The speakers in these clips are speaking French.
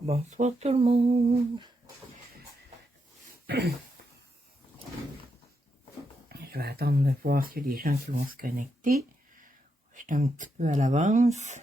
Bonsoir tout le monde. Je vais attendre de voir s'il y a des gens qui vont se connecter. Je suis un petit peu à l'avance.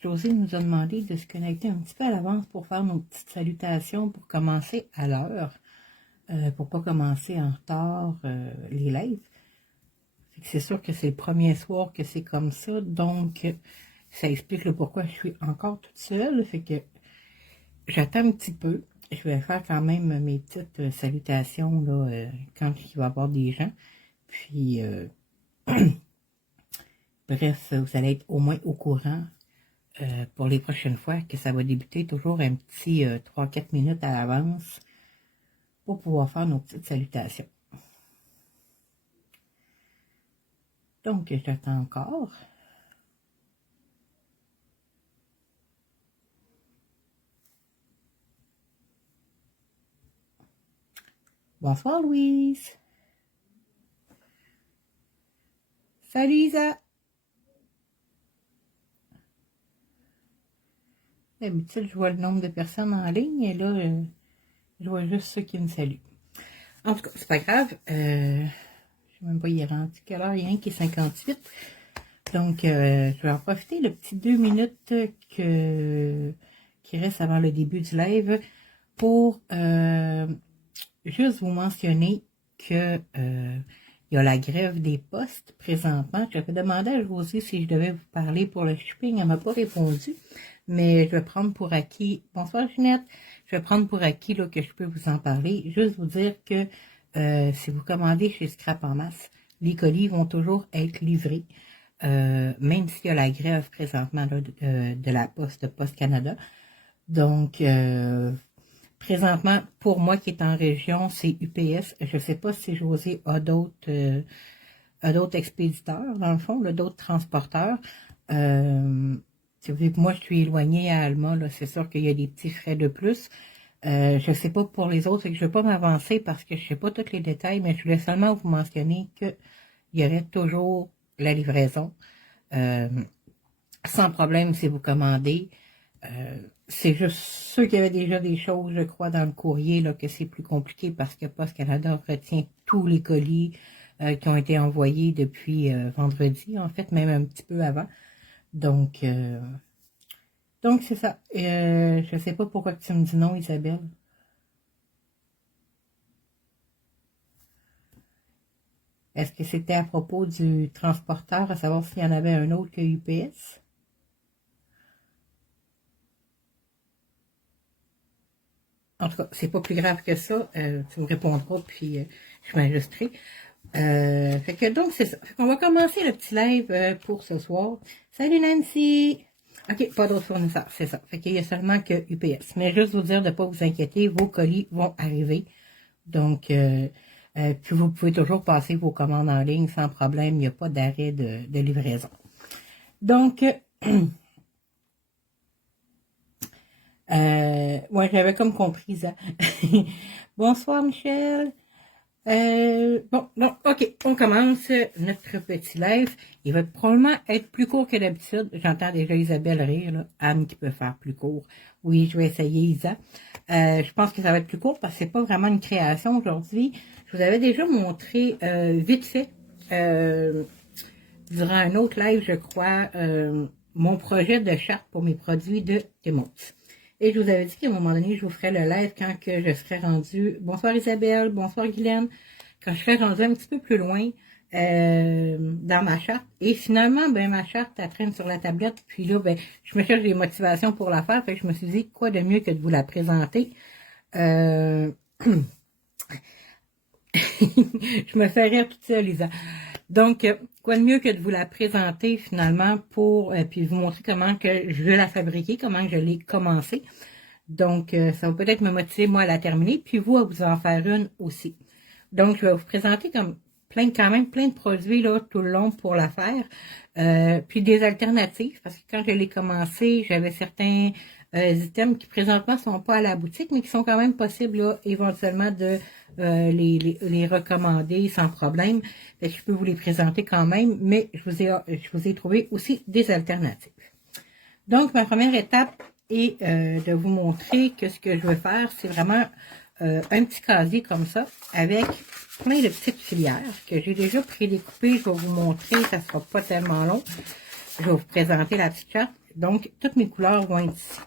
José nous a demandé de se connecter un petit peu à l'avance pour faire nos petites salutations pour commencer à l'heure, pour pas commencer en retard les lives. C'est sûr que c'est le premier soir que c'est comme ça, donc ça explique le pourquoi je suis encore toute seule. Fait que j'attends un petit peu. Je vais faire quand même mes petites salutations là, quand il va y avoir des gens. Puis, bref, vous allez être au moins au courant pour les prochaines fois que ça va débuter toujours un petit 3-4 minutes à l'avance pour pouvoir faire nos petites salutations. Donc, j'attends encore. Bonsoir, Louise. Salut, Isa. D'habitude, je vois le nombre de personnes en ligne et là, je vois juste ceux qui me saluent. En tout cas, c'est pas grave. Je ne sais même pas, il est rendu quelle heure, il y a un qui est 58. Donc, je vais en profiter le petit 2 minutes qui reste avant le début du live pour juste vous mentionner que il y a la grève des postes présentement. J'avais demandé à Josie si je devais vous parler pour le shipping. Elle m'a pas répondu. Mais je vais prendre pour acquis. Bonsoir Ginette. Je vais prendre pour acquis là, que je peux vous en parler. Juste vous dire que si vous commandez chez Scrap en masse, les colis vont toujours être livrés. Même s'il y a la grève présentement là, de la Poste Canada. Donc, présentement, pour moi qui est en région, c'est UPS. Je ne sais pas si José a d'autres expéditeurs, dans le fond, d'autres transporteurs. Vu que moi, je suis éloignée à Alma, là, c'est sûr qu'il y a des petits frais de plus. Je ne sais pas pour les autres, c'est que je ne vais pas m'avancer parce que je ne sais pas tous les détails, mais je voulais seulement vous mentionner qu'il y aurait toujours la livraison. Sans problème si vous commandez. C'est juste ceux qui avaient déjà des choses, je crois, dans le courrier, là, que c'est plus compliqué parce que Post Canada retient tous les colis qui ont été envoyés depuis vendredi, en fait, même un petit peu avant. Donc c'est ça. Je ne sais pas pourquoi tu me dis non, Isabelle. Est-ce que c'était à propos du transporteur, à savoir s'il y en avait un autre que UPS? En tout cas, c'est pas plus grave que ça. Tu me répondras, puis je m'ajusterai. Fait que donc, c'est ça. Fait qu'on va commencer le petit live pour ce soir. Salut Nancy! OK, pas d'autres fournisseurs, c'est ça. Fait qu'il y a seulement que UPS. Mais juste vous dire de ne pas vous inquiéter, vos colis vont arriver. Donc, puis vous pouvez toujours passer vos commandes en ligne sans problème. Il n'y a pas d'arrêt de livraison. Donc, ouais, j'avais comme compris ça. Bonsoir Michel. Bon, ok, on commence notre petit live. Il va probablement être plus court que d'habitude. J'entends déjà Isabelle rire, là. Anne qui peut faire plus court. Oui, je vais essayer, Isa. Je pense que ça va être plus court parce que c'est pas vraiment une création aujourd'hui. Je vous avais déjà montré vite fait, durant un autre live, je crois, mon projet de charte pour mes produits de Timos. Et je vous avais dit qu'à un moment donné, je vous ferai le live quand que je serai rendu. Bonsoir Isabelle, bonsoir Guylaine. Quand je serai rendu un petit peu plus loin dans ma charte. Et finalement, ben ma charte, elle traîne sur la tablette. Puis là, ben, je me cherche des motivations pour la faire. Fait que je me suis dit, quoi de mieux que de vous la présenter. Je me fais rire toute seule, Lisa. Donc, quoi de mieux que de vous la présenter finalement pour puis vous montrer comment que je vais la fabriquer, comment que je l'ai commencé. Donc, ça va peut-être me motiver, moi, à la terminer, puis vous, à vous en faire une aussi. Donc, je vais vous présenter comme quand même plein de produits là tout le long pour la faire. Puis des alternatives, parce que quand je l'ai commencé, j'avais certains items qui présentement sont pas à la boutique, mais qui sont quand même possibles là, éventuellement de les recommander sans problème. Fait que je peux vous les présenter quand même, mais je vous ai trouvé aussi des alternatives. Donc, ma première étape est de vous montrer que ce que je veux faire, c'est vraiment un petit casier comme ça, avec plein de petites filières que j'ai déjà prédécoupées. Je vais vous montrer, ça ne sera pas tellement long. Je vais vous présenter la petite charte. Donc, toutes mes couleurs vont être ici.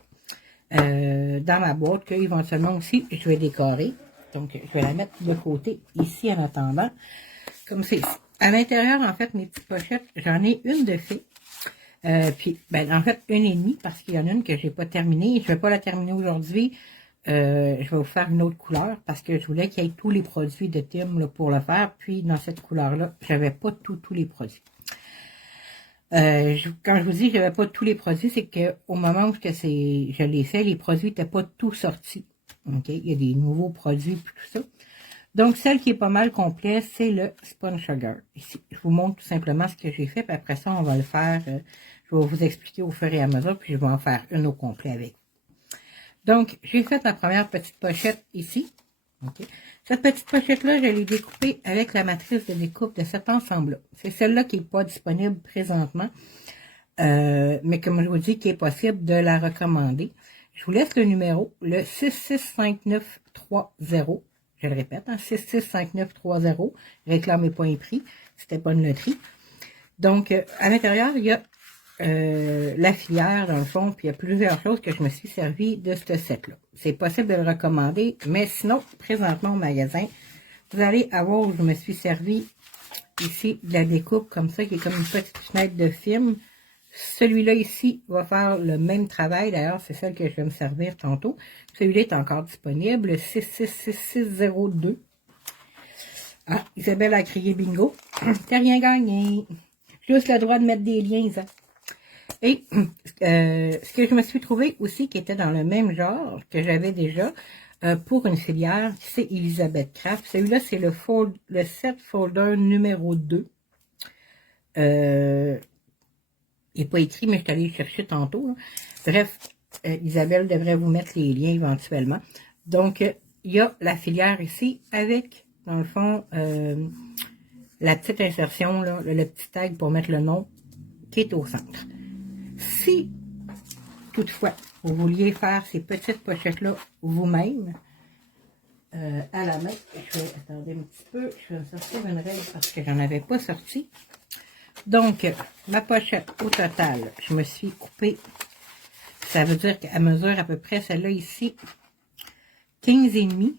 Dans ma boîte, que éventuellement aussi, je vais décorer. Donc, je vais la mettre de côté ici en attendant. Comme c'est ici. À l'intérieur, en fait, mes petites pochettes, j'en ai une de fée. Puis, ben, en fait, une et demie, parce qu'il y en a une que j'ai pas terminée. Je vais pas la terminer aujourd'hui. Je vais vous faire une autre couleur, parce que je voulais qu'il y ait tous les produits de Tim là, pour le faire. Puis, dans cette couleur-là, j'avais pas tous les produits. Quand je vous dis que j'avais pas tous les produits, c'est que au moment où je l'ai fait, les produits n'étaient pas tous sortis. OK? Il y a des nouveaux produits et tout ça. Donc, celle qui est pas mal complète, c'est le Sponge Sugar. Ici, je vous montre tout simplement ce que j'ai fait, puis après ça, on va le faire. Je vais vous expliquer au fur et à mesure, puis je vais en faire une au complet avec. Donc, j'ai fait ma première petite pochette ici. Okay. Cette petite pochette-là, je l'ai découpée avec la matrice de découpe de cet ensemble-là. C'est celle-là qui n'est pas disponible présentement, mais comme je vous dis, qui est possible de la recommander. Je vous laisse le numéro, le 665930. Je le répète, hein, 665930. Réclamez pas un prix, c'était pas une loterie. Donc, à l'intérieur, il y a la filière, dans le fond, puis il y a plusieurs choses que je me suis servi de ce set-là. C'est possible de le recommander, mais sinon, présentement au magasin, vous allez avoir où je me suis servi ici de la découpe comme ça, qui est comme une petite fenêtre de film. Celui-là ici va faire le même travail. D'ailleurs, c'est celle que je vais me servir tantôt. Celui-là est encore disponible, 666602. Ah, Isabelle a crié bingo. T'as rien gagné. Juste le droit de mettre des liens, ça. Et ce que je me suis trouvé aussi qui était dans le même genre que j'avais déjà pour une filière, c'est Elizabeth Craft. Celui-là, c'est le set folder numéro 2. Il n'est pas écrit, mais je suis allée le chercher tantôt. Là. Bref, Isabelle devrait vous mettre les liens éventuellement. Donc, il y a la filière ici avec, dans le fond, la petite insertion, là, le petit tag pour mettre le nom qui est au centre. Si, toutefois, vous vouliez faire ces petites pochettes-là vous-même, à la main, je vais attendre un petit peu, je vais me sortir une règle parce que j'en avais pas sorti. Donc, ma pochette, au total, je me suis coupé, ça veut dire qu'à mesure à peu près, celle-là ici, 15,5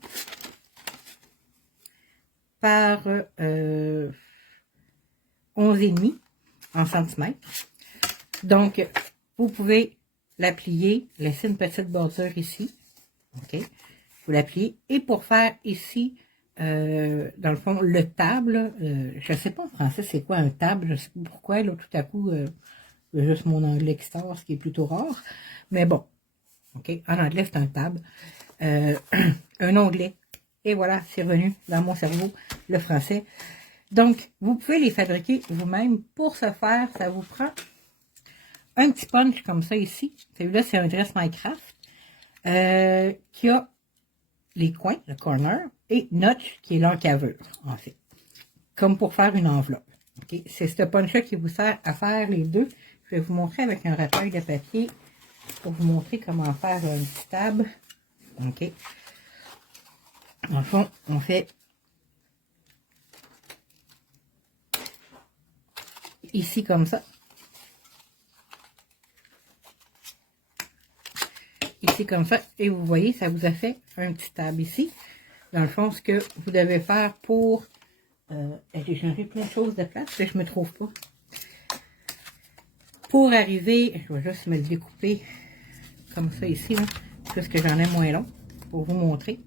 par 11,5 en centimètres. Donc, vous pouvez la plier, laisser une petite bordure ici. OK? Vous la pliez. Et pour faire ici, dans le fond, le table, je ne sais pas en français c'est quoi un table, je ne sais pas pourquoi, là, tout à coup, juste mon anglais qui sort, ce qui est plutôt rare. Mais bon, OK? En anglais, c'est un table. Un onglet. Et voilà, c'est revenu dans mon cerveau, le français. Donc, vous pouvez les fabriquer vous-même. Pour ce faire, ça vous prend un petit punch comme ça ici. Celui-là, c'est un Dress My Craft qui a les coins, le corner, et notch qui est l'encaveur, en fait. Comme pour faire une enveloppe. Okay? C'est ce punch-là qui vous sert à faire les deux. Je vais vous montrer avec un recueil de papier pour vous montrer comment faire une petite table. OK. En fond, on fait ici comme ça. Ici comme ça. Et vous voyez, ça vous a fait un petit table ici. Dans le fond, ce que vous devez faire pour... j'ai changé plein de choses de place que je me trouve pas. Pour arriver, je vais juste me le découper comme ça ici, là, puisque j'en ai moins long, pour vous montrer.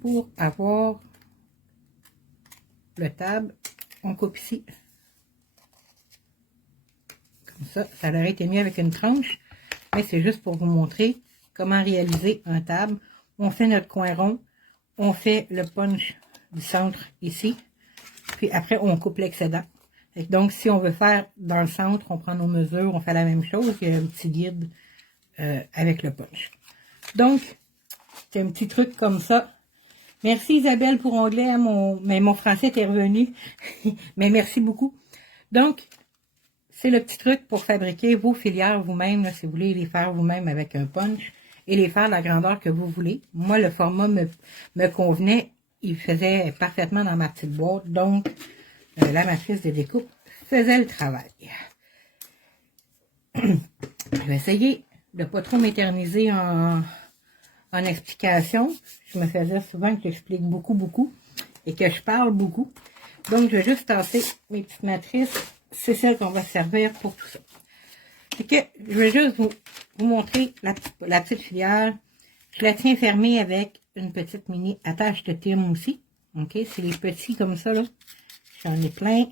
Pour avoir le table, on coupe ici Ça aurait été mieux avec une tranche, mais c'est juste pour vous montrer comment réaliser un table. On fait notre coin rond, on fait le punch du centre ici, puis après on coupe l'excédent. Donc si on veut faire dans le centre, on prend nos mesures, on fait la même chose, il y a un petit guide avec le punch. Donc, c'est un petit truc comme ça. Merci Isabelle pour onglet, hein, mon français est revenu, mais merci beaucoup. Donc, c'est le petit truc pour fabriquer vos filières vous-même, si vous voulez les faire vous-même avec un punch, et les faire de la grandeur que vous voulez. Moi, le format me convenait, il faisait parfaitement dans ma petite boîte, donc la matrice de découpe faisait le travail. Je vais essayer de ne pas trop m'éterniser en explication. Je me fais dire souvent que j'explique beaucoup et que je parle beaucoup. Donc, je vais juste tasser mes petites matrices. C'est celle qu'on va servir pour tout ça. Fait que je vais juste vous montrer la petite filière. Je la tiens fermée avec une petite mini attache de thym aussi. OK? C'est les petits comme ça, là. J'en ai plein.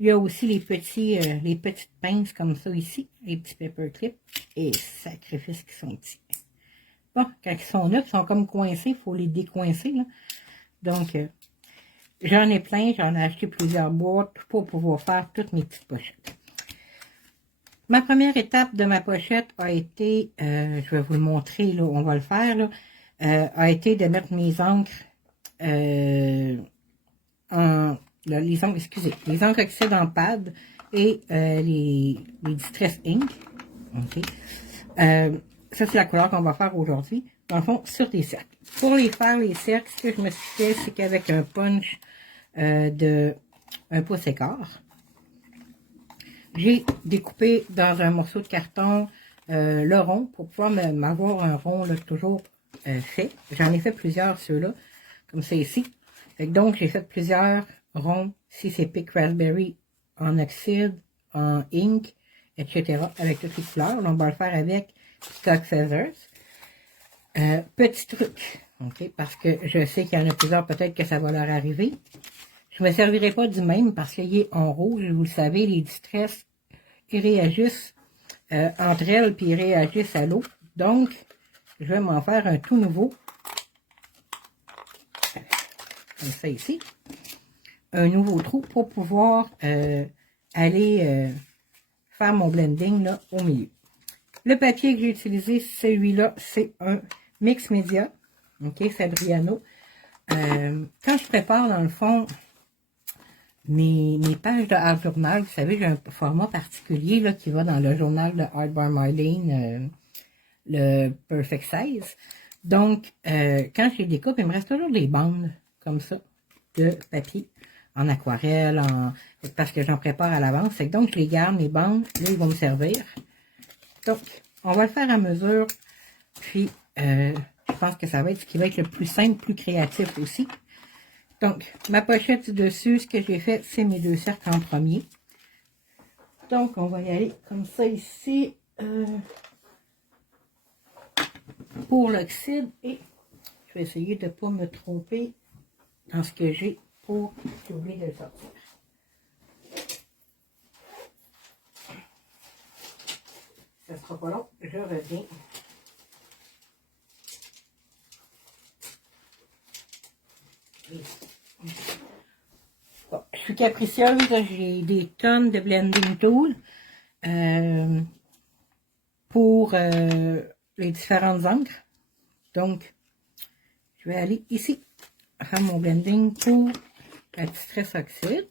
Il y a aussi les petites pinces comme ça ici. Les petits paperclips. Et sacrifices qui sont petits. Bon, quand ils sont neufs, ils sont comme coincés. Il faut les décoincer, là. Donc, j'en ai plein. J'en ai acheté plusieurs boîtes pour pouvoir faire toutes mes petites pochettes. Ma première étape de ma pochette a été, je vais vous le montrer, là, on va le faire, là, a été de mettre mes encres les encres oxydes en pad et les Distress Ink. Okay. Ça, c'est la couleur qu'on va faire aujourd'hui. Dans le fond, sur des cercles. Pour les faire, les cercles, ce que je me suis fait, c'est qu'avec un punch de 1 pouce et quart, j'ai découpé dans un morceau de carton le rond pour pouvoir m'avoir un rond là, toujours fait. J'en ai fait plusieurs, ceux-là, comme ça ici. Donc, j'ai fait plusieurs ronds, si c'est Pick Raspberry en oxyde, en ink, etc., avec toutes les couleurs. Donc, on va le faire avec Peacock Feathers. Petit truc, ok, parce que je sais qu'il y en a plusieurs, peut-être que ça va leur arriver. Je ne me servirai pas du même parce qu'il est en rouge. Vous le savez, les distress, ils réagissent entre elles, puis ils réagissent à l'eau. Donc, je vais m'en faire un tout nouveau. Comme ça ici. Un nouveau trou pour pouvoir aller faire mon blending là, au milieu. Le papier que j'ai utilisé, celui-là, c'est un Mix Media. OK, Fabriano. Quand je prépare, dans le fond, mes pages de Art Journal, vous savez, j'ai un format particulier là, qui va dans le journal de Art by Marlene, le Perfect Size. Donc, quand je les découpe, il me reste toujours des bandes comme ça de papier en aquarelle, parce que j'en prépare à l'avance. Donc, je les garde, mes bandes, là, ils vont me servir. Donc, on va le faire à mesure. Puis, je pense que ça va être ce qui va être le plus simple, plus créatif aussi. Donc, ma pochette du dessus, ce que j'ai fait, c'est mes 2 cercles en premier. Donc, on va y aller comme ça ici. Pour l'oxyde. Et je vais essayer de ne pas me tromper dans ce que j'ai pour oublier de le sortir. Ça ne sera pas long. Je reviens. Bon, je suis capricieuse, j'ai des tonnes de blending tool pour les différentes encres. Donc, je vais aller ici, faire mon blending pour la Distress Oxide.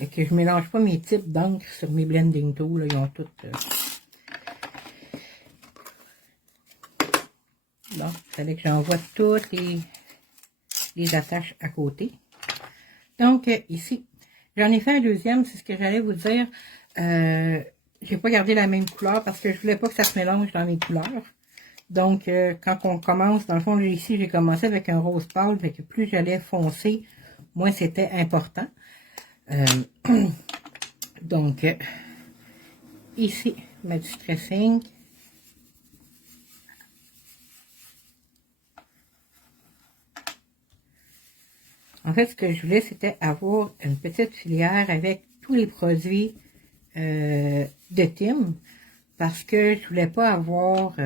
Et que je ne mélange pas mes types d'encre sur mes blending tools, là, ils ont toutes... Bon, il fallait que j'envoie toutes les attaches à côté. Donc, ici, j'en ai fait un deuxième, c'est ce que j'allais vous dire. J'ai pas gardé la même couleur parce que je voulais pas que ça se mélange dans mes couleurs. Donc, quand on commence, dans le fond, ici, j'ai commencé avec un rose pâle, fait que plus j'allais foncer, moins c'était important. Donc, ici, ma Distress Ink. En fait, ce que je voulais, c'était avoir une petite filière avec tous les produits de Tim, parce que je voulais pas avoir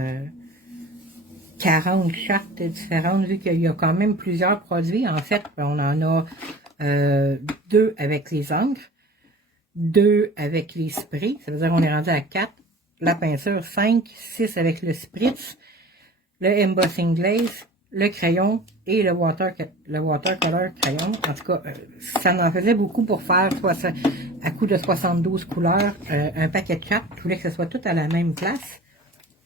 40 chartes différentes, vu qu'il y a quand même plusieurs produits. En fait, on en a 2 avec les encres, 2 avec les sprays, ça veut dire qu'on est rendu à 4, la peinture 5, 6 avec le spritz, le embossing glaze, le crayon et le watercolor crayon. En tout cas, ça en faisait beaucoup pour faire à coup de 72 couleurs, un paquet de cartes. Je voulais que ce soit tout à la même place.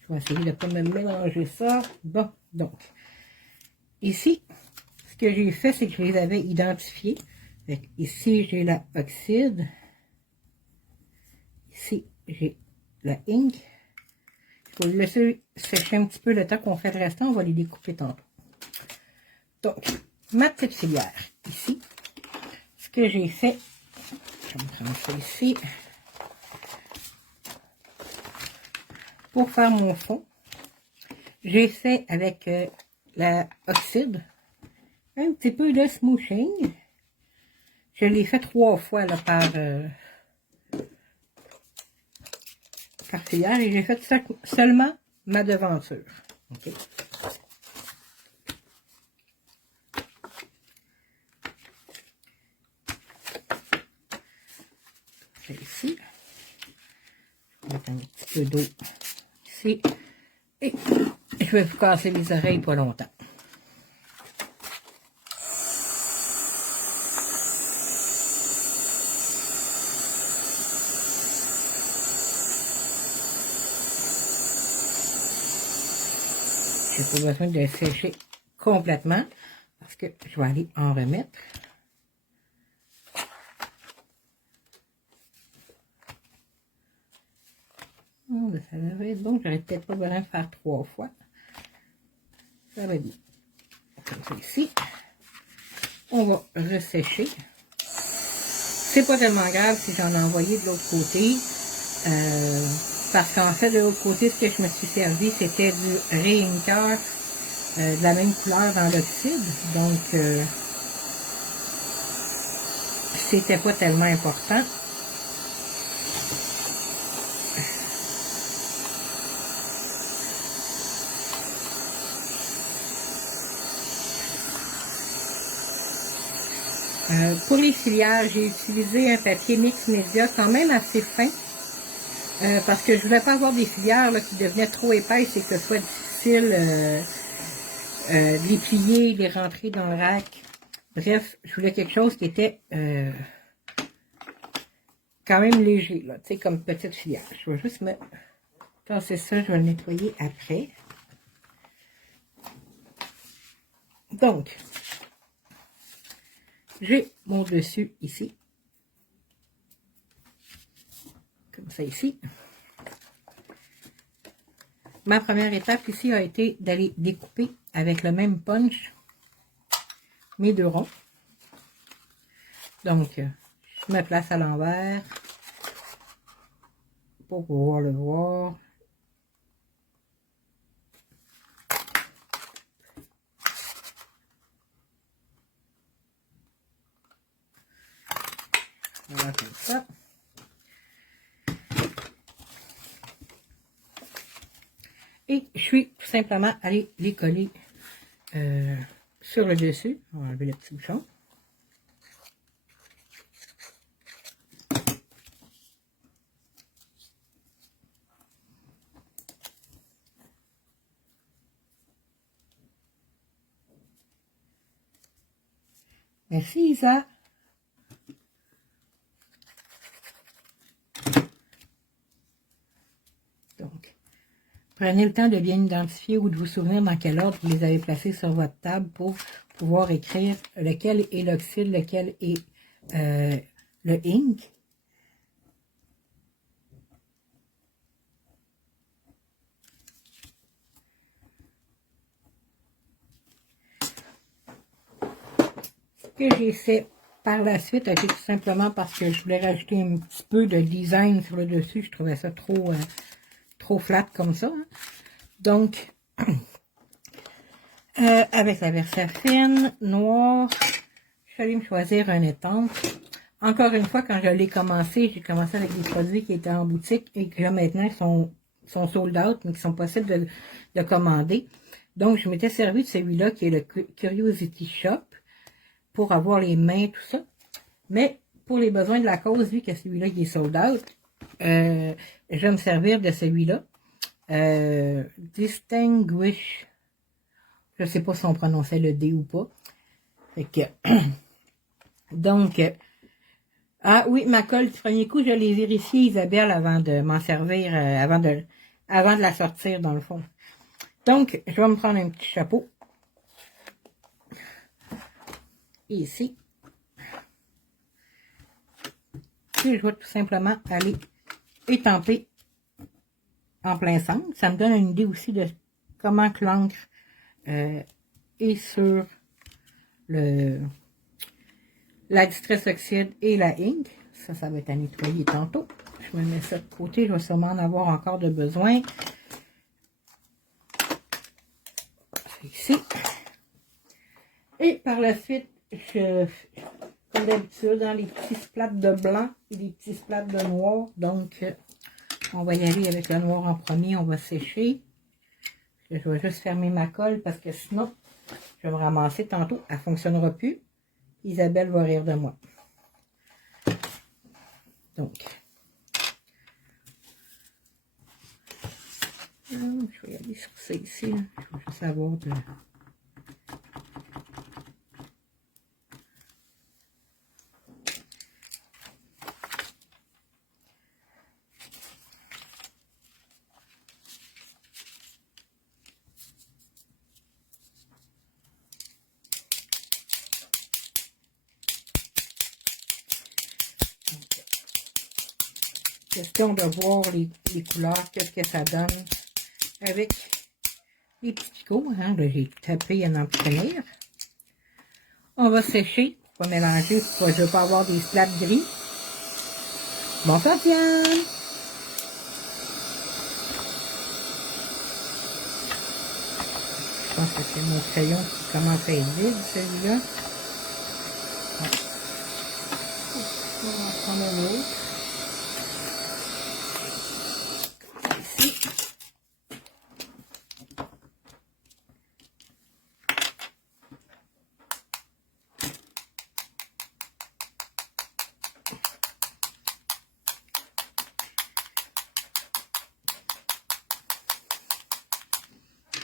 Je vais essayer de ne pas me mélanger ça. Bon, donc, ici, ce que j'ai fait, c'est que je les avais identifiés. Ici, j'ai la oxyde. Ici, j'ai la ink. Je vais le laisser sécher un petit peu le temps qu'on fait le restant. On va les découper tantôt. Donc, ma petite filière, ici, ce que j'ai fait, je vais me prendre ça ici, pour faire mon fond, j'ai fait avec la oxyde, un petit peu de smoothing. Je l'ai fait 3 fois là, par filière et j'ai fait seulement ma devanture. Okay. Ici, je vais mettre un petit peu d'eau ici et je vais vous casser les oreilles pas longtemps. J'ai pas besoin de sécher complètement parce que je vais aller en remettre. Ça devrait être bon, j'aurais peut-être pas besoin de faire 3 fois. Ça va être bien. Comme ça ici. On va ressécher. C'est pas tellement grave si j'en ai envoyé de l'autre côté. Parce qu'en fait, de l'autre côté, ce que je me suis servi, c'était du réinkeur de la même couleur dans l'oxyde. Donc, c'était pas tellement important. Pour les filières, j'ai utilisé un papier mix média quand même assez fin. Parce que je voulais pas avoir des filières là, qui devenaient trop épaisses et que ce soit difficile de les plier, de les rentrer dans le rack. Bref, je voulais quelque chose qui était quand même léger, là, tu sais, comme petite filière. Je vais juste me tasser ça, je vais le nettoyer après. Donc, j'ai mon dessus ici. Comme ça ici. Ma première étape ici a été d'aller découper avec le même punch mes 2 ronds. Donc, je me place à l'envers pour pouvoir le voir. Voilà, comme ça. Et je suis tout simplement allée les coller sur le dessus. On va enlever le petit bouchon. Merci Isa. Donc, prenez le temps de bien identifier ou de vous souvenir dans quel ordre vous les avez placés sur votre table pour pouvoir écrire lequel est l'oxyde, lequel est le ink. Ce que j'ai fait par la suite a été tout simplement parce que je voulais rajouter un petit peu de design sur le dessus. Je trouvais ça trop flat comme ça. Hein. Donc, avec la Versafine noire, suis allée me choisir un étampe. Encore une fois, quand je l'ai commencé, j'ai commencé avec des produits qui étaient en boutique et que là, maintenant, sont sold out, mais qui sont possibles de commander. Donc, je m'étais servi de celui-là, qui est le Curiosity Shop, pour avoir les mains, tout ça. Mais, pour les besoins de la cause, vu que celui-là, il est sold out, je vais me servir de celui-là. Distinguish. Je sais pas si on prononçait le D ou pas. Fait que, donc, ah oui, ma colle du premier coup, je l'ai vérifiée, Isabelle, avant de m'en servir, avant de la sortir, dans le fond. Donc, je vais me prendre un petit chapeau. Ici. Et je vais tout simplement aller étamper en plein centre. Ça me donne une idée aussi de comment que l'encre est sur la Distress Oxide et la ink. Ça va être à nettoyer tantôt. Je me mets ça de côté. Je vais sûrement en avoir encore de besoin. Ici. Et par la suite, comme d'habitude, dans les petits splats de blanc et les petits splats de noir. Donc, on va y aller avec le noir en premier. On va sécher. Je vais juste fermer ma colle parce que sinon, je vais me ramasser tantôt. Elle ne fonctionnera plus. Isabelle va rire de moi. Donc, je vais y aller sur ça ici. Là. Je vais juste avoir de... Question de voir les couleurs, qu'est-ce que ça donne avec les petits picots. Hein, là, j'ai tapé à en obtenir. On va sécher pour pas mélanger, pour que je ne veux pas avoir des splats gris. Bon, ça tient. Je pense que c'est mon crayon qui commence à être vide, celui-là. Ouais. On va en prendre un autre.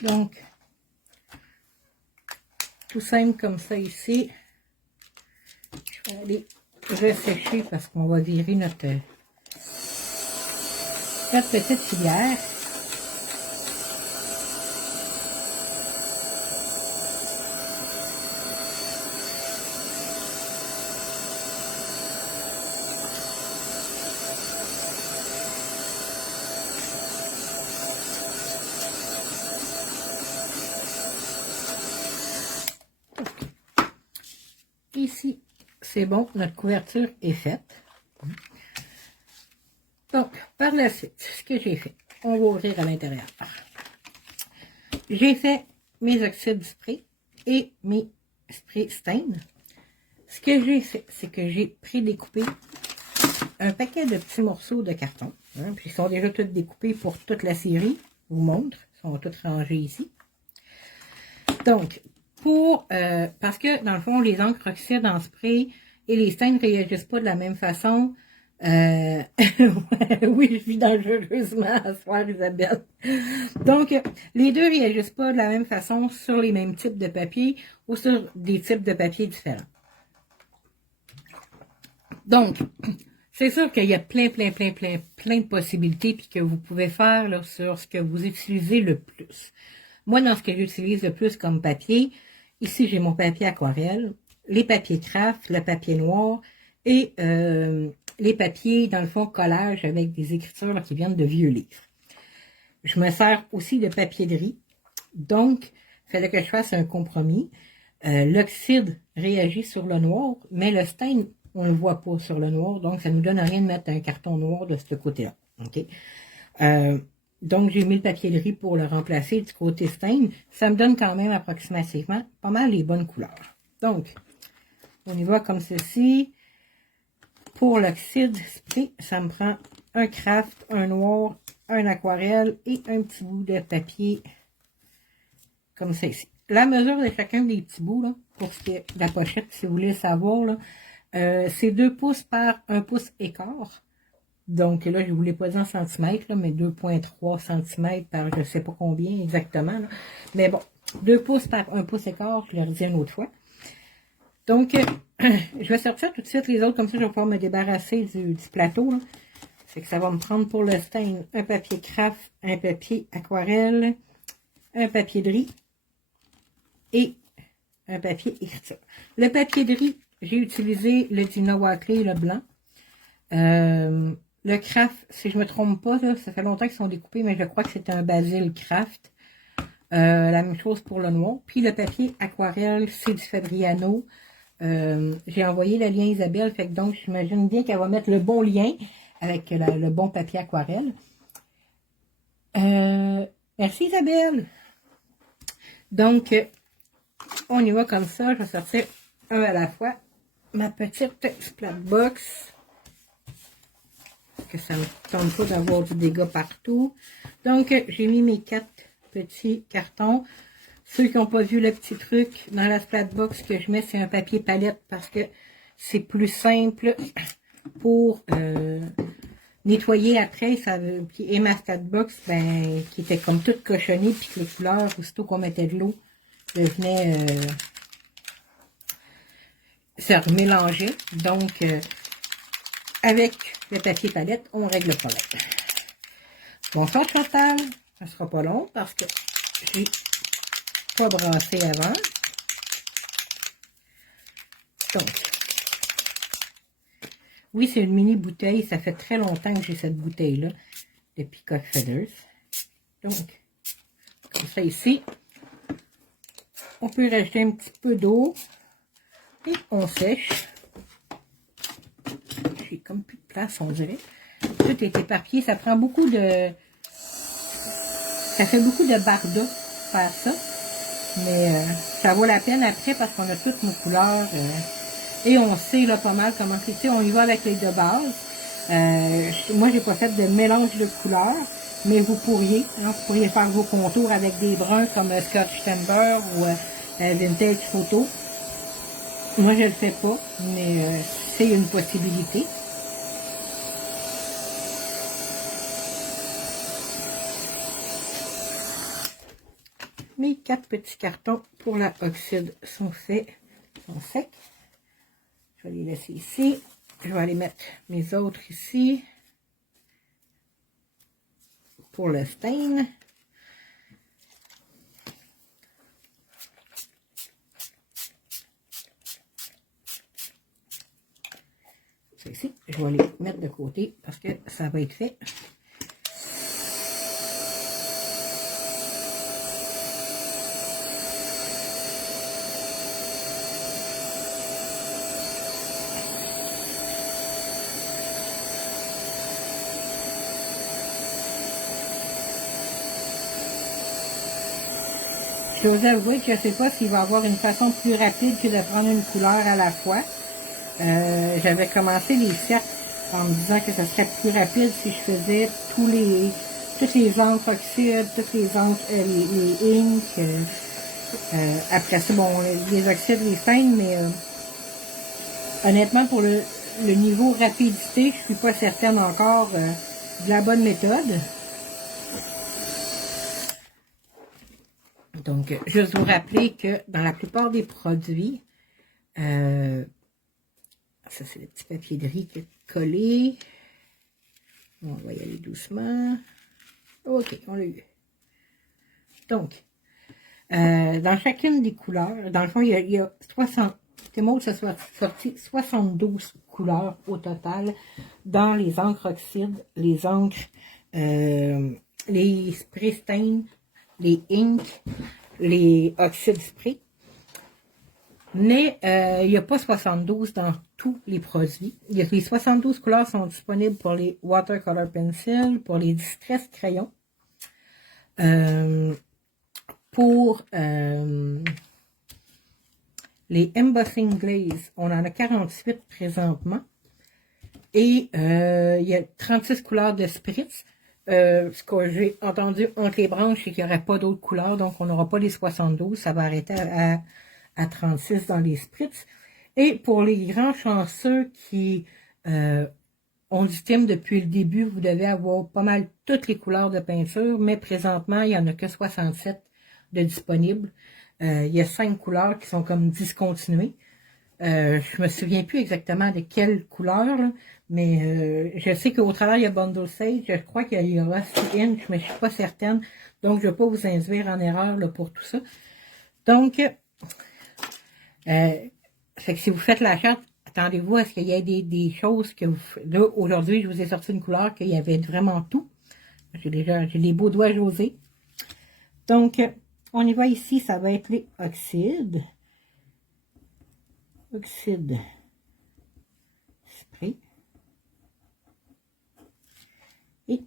Donc, tout simple comme ça ici. Je vais aller ressécher parce qu'on va virer notre petite filière. Ici, c'est bon, notre couverture est faite. Donc, par la suite, ce que j'ai fait, on va ouvrir à l'intérieur. J'ai fait mes oxydes spray et mes sprays stain. Ce que j'ai fait, c'est que j'ai prédécoupé un paquet de petits morceaux de carton. Hein, puis ils sont déjà tous découpés pour toute la série. Je vous montre, ils sont tous rangés ici. Donc, parce que, dans le fond, les encres oxydes en spray et les stains ne réagissent pas de la même façon. Oui, je vis dangereusement à ce soir, Isabelle. Donc, les deux ne réagissent pas de la même façon sur les mêmes types de papier ou sur des types de papier différents. Donc, c'est sûr qu'il y a plein de possibilités puis que vous pouvez faire là, sur ce que vous utilisez le plus. Moi, dans ce que j'utilise le plus comme papier, ici, j'ai mon papier aquarelle, les papiers craft, le papier noir et les papiers, dans le fond, collage avec des écritures là, qui viennent de vieux livres. Je me sers aussi de papier de riz. Donc, il fallait que je fasse un compromis. L'oxyde réagit sur le noir, mais le stain, on ne le voit pas sur le noir. Donc, ça ne nous donne rien de mettre un carton noir de ce côté-là. Okay? Donc, j'ai mis le papier de riz pour le remplacer du côté stain. Ça me donne quand même approximativement pas mal les bonnes couleurs. Donc, On y va comme ceci. Pour l'oxyde spray, ça me prend un craft, un noir, un aquarelle et un petit bout de papier comme ça ici. La mesure de chacun des petits bouts, là, pour ce qui est de la pochette, si vous voulez savoir, là, c'est 2 pouces par 1 pouce et quart. Donc là, je ne vous l'ai pas dit en centimètres, là, mais 2,3 cm par je ne sais pas combien exactement. Là. Mais bon, 2 pouces par 1 pouce et quart, je le redis une autre fois. Donc, je vais sortir tout de suite les autres, comme ça je vais pouvoir me débarrasser du plateau. Là. Fait que ça va me prendre pour le stain un papier craft, un papier aquarelle, un papier de riz et un papier écriture. Le papier de riz, j'ai utilisé le Dina Watley, le blanc. Le craft, si je ne me trompe pas, là, ça fait longtemps qu'ils sont découpés, mais je crois que c'est un basil craft. La même chose pour le noir. Puis le papier aquarelle, c'est du Fabriano. J'ai envoyé le lien à Isabelle, fait que donc j'imagine bien qu'elle va mettre le bon lien avec le bon papier aquarelle. Merci Isabelle. Donc, on y va comme ça. Je vais sortir un à la fois. Ma petite splat box. Que ça ne me tombe pas d'avoir du dégât partout. Donc, j'ai mis mes 4 petits cartons. Ceux qui n'ont pas vu le petit truc, dans la splat box que je mets, c'est un papier palette parce que c'est plus simple pour nettoyer après. Ça, et ma splat box, ben, qui était comme toute cochonnée, puis que les couleurs, aussitôt qu'on mettait de l'eau, devenaient se remélanger. Donc, avec le papier palette, on règle le problème. Bonsoir Chantal, ça ne sera pas long parce que j'ai pas brassé avant. Donc, oui, c'est une mini bouteille. Ça fait très longtemps que j'ai cette bouteille-là de Peacock Feathers. Donc, comme ça ici, on peut rajouter un petit peu d'eau et on sèche. J'ai comme plus de place, on dirait. Tout est éparpillé. Ça prend beaucoup de... Ça fait beaucoup de barda faire ça. Mais ça vaut la peine après parce qu'on a toutes nos couleurs. Et on sait là pas mal comment c'est. Tu sais, on y va avec les de base. Moi, j'ai pas fait de mélange de couleurs. Mais vous pourriez. Hein, vous pourriez faire vos contours avec des bruns comme Scotch Timber ou Vintage Photo. Moi, je le fais pas. Mais c'est une possibilité. Mes 4 petits cartons pour la oxyde sont faits, sont secs. Je vais les laisser ici. Je vais aller mettre mes autres ici pour le stain. Ça ici, je vais les mettre de côté parce que ça va être fait. Je dois avouer que je ne sais pas s'il va y avoir une façon plus rapide que de prendre une couleur à la fois. J'avais commencé les cercles en me disant que ça serait plus rapide si je faisais toutes les encres oxydes, toutes les encres, les inks. Après ça, bon, les oxydes, les stains, mais honnêtement, pour le niveau rapidité, je suis pas certaine encore de la bonne méthode. Donc, juste vous rappeler que dans la plupart des produits, ça c'est le petit papier de riz qui est collé. On va y aller doucement. Ok, on l'a eu. Donc, dans chacune des couleurs, dans le fond, il y a 60, c'est moi que ça soit sorti 72 couleurs au total dans les encres oxydes, les encres, les spray stains, les inks, les oxydes spray. Mais il n'y a pas 72 dans tous les produits. Les 72 couleurs sont disponibles pour les watercolor pencils, pour les distress crayons, pour Les Embossing Glaze, on en a 48 présentement. Et il y a 36 couleurs de spritz. Ce que j'ai entendu entre les branches, c'est qu'il n'y aurait pas d'autres couleurs, donc on n'aura pas les 72, ça va arrêter à 36 dans les spritz. Et pour les grands chanceux qui ont du thème depuis le début, vous devez avoir pas mal toutes les couleurs de peinture, mais présentement, il n'y en a que 67 de disponibles. Il y a 5 couleurs qui sont comme discontinuées. Je me souviens plus exactement de quelle couleur, là, mais je sais qu'au travail, il y a Bundle Sage, je crois qu'il y aura 6 inch, mais je suis pas certaine. Donc, je ne vais pas vous induire en erreur là, pour tout ça. Donc, fait que si vous faites l'achat, attendez-vous à ce qu'il y ait des choses que vous... Là, aujourd'hui, je vous ai sorti une couleur qu'il y avait vraiment tout. J'ai les beaux doigts José. Donc, on y va ici, ça va être les oxydes. Oxyde spray. Et,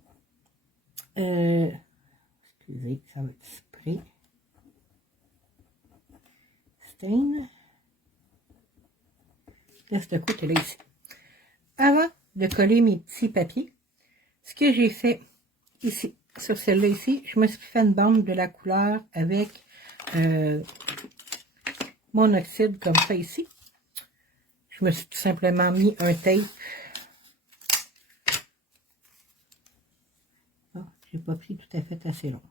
excusez, ça va être spray. Stain. De ce côté-là ici. Avant de coller mes petits papiers, ce que j'ai fait ici, sur celle-là ici, je me suis fait une bande de la couleur avec mon oxyde comme ça ici. Je me suis tout simplement mis un tape. Oh, j'ai pas pris tout à fait assez long.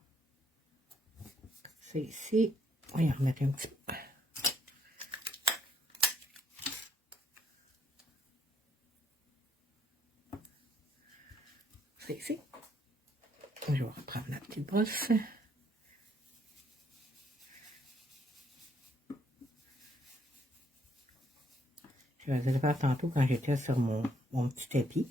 C'est ici. On va y remettre un petit peu. C'est ici. Je vais reprendre la petite brosse. Je vais le faire tantôt quand j'étais sur mon petit tapis.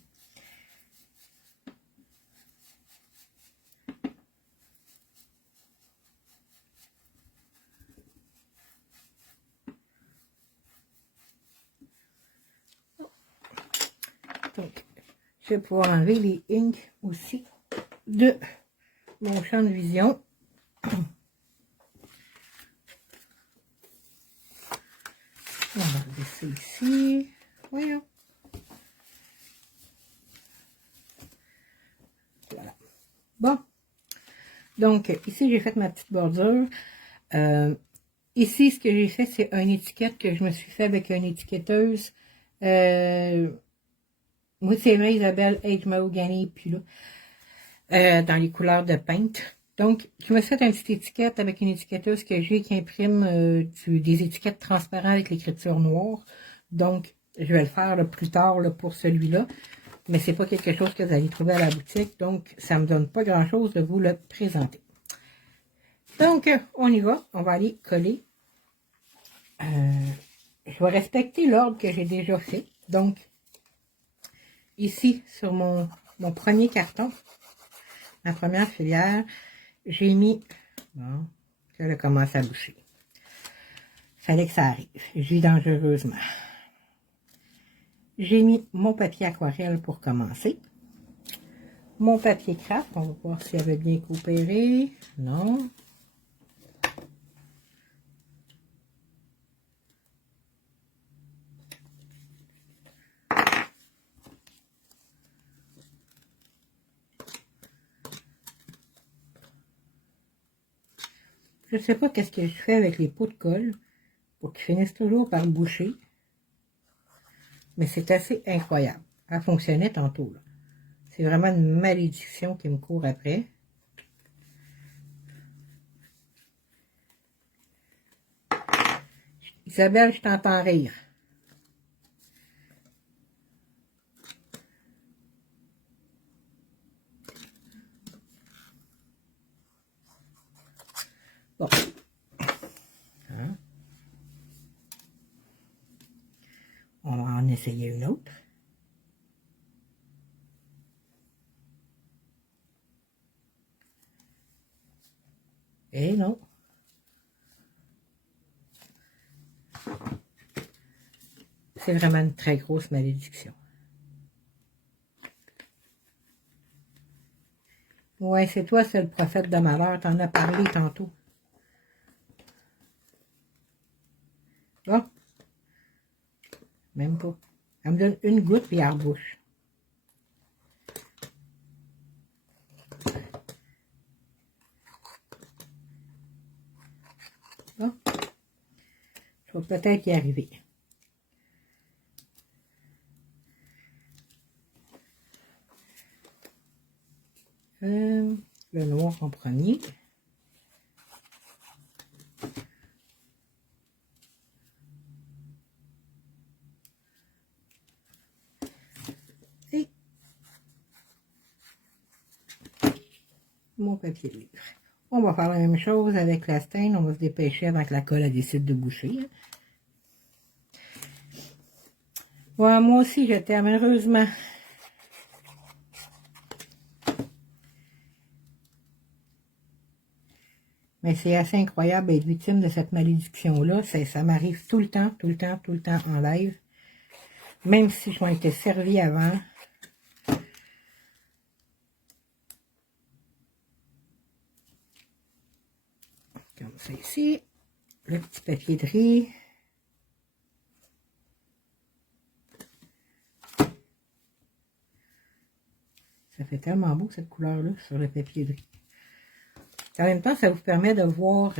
Donc, je vais pouvoir enlever les inks aussi de mon champ de vision. On va laisser ici. Voyons. Voilà. Bon. Donc, ici, j'ai fait ma petite bordure. Ici, ce que j'ai fait, c'est une étiquette que je me suis fait avec une étiquetteuse. Moi, c'est vrai, Isabelle H. Mahogany, puis là, dans les couleurs de peinte. Donc, je me suis fait une petite étiquette avec une étiquetteuse que j'ai qui imprime des étiquettes transparentes avec l'écriture noire. Donc, je vais le faire là, plus tard là, pour celui-là. Mais c'est pas quelque chose que vous allez trouver à la boutique. Donc, ça me donne pas grand-chose de vous le présenter. Donc, on y va. On va aller coller. Je vais respecter l'ordre que j'ai déjà fait. Donc, ici, sur mon premier carton, ma première filière, j'ai mis... Bon, ça commence à boucher. Fallait que ça arrive. J'ai dangereusement. J'ai mis mon papier aquarelle pour commencer. Mon papier craft, on va voir s'il avait bien coopéré. Non. Je ne sais pas qu'est-ce que je fais avec les pots de colle pour qu'ils finissent toujours par boucher. Mais c'est assez incroyable. Ça fonctionnait tantôt. C'est vraiment une malédiction qui me court après. Isabelle, je t'entends rire. Bon. Hein? On va en essayer une autre. Et non. C'est vraiment une très grosse malédiction. Ouais, c'est toi, c'est le prophète de malheur. T'en as parlé tantôt. Ah, même pas. Elle me donne une goutte puis elle rebouche. Ah, je vais peut-être y arriver. Le noir en premier. Et mon papier de livre. On va faire la même chose avec la stain. On va se dépêcher avant que la colle elle décide de boucher. Ouais, moi aussi, je t'aime, heureusement. Mais c'est assez incroyable d'être victime de cette malédiction-là. Ça m'arrive tout le temps, tout le temps, tout le temps en live. Même si je m'en étais servi avant. Comme ça ici. Le petit papier de riz. Ça fait tellement beau cette couleur-là sur le papier de riz. En même temps, ça vous permet de voir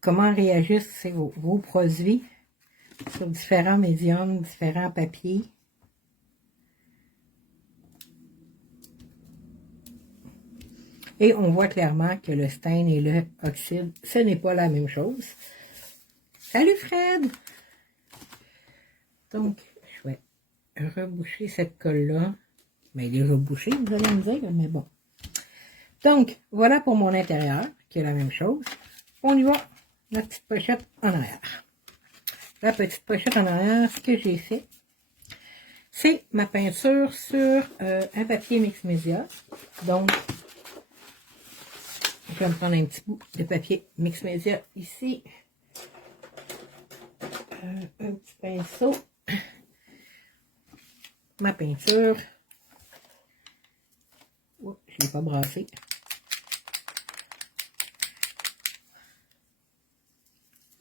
comment réagissent vos produits sur différents médiums, différents papiers. Et on voit clairement que le stain et le oxyde, ce n'est pas la même chose. Salut Fred! Donc, je vais reboucher cette colle-là. Mais il est rebouché, vous allez me dire, mais bon. Donc, voilà pour mon intérieur, qui est la même chose. On y va, la petite pochette en arrière. La petite pochette en arrière, ce que j'ai fait, c'est ma peinture sur un papier mix média. Donc, je vais me prendre un petit bout de papier mix média ici. Un petit pinceau. Ma peinture. Oh, je ne l'ai pas brassé.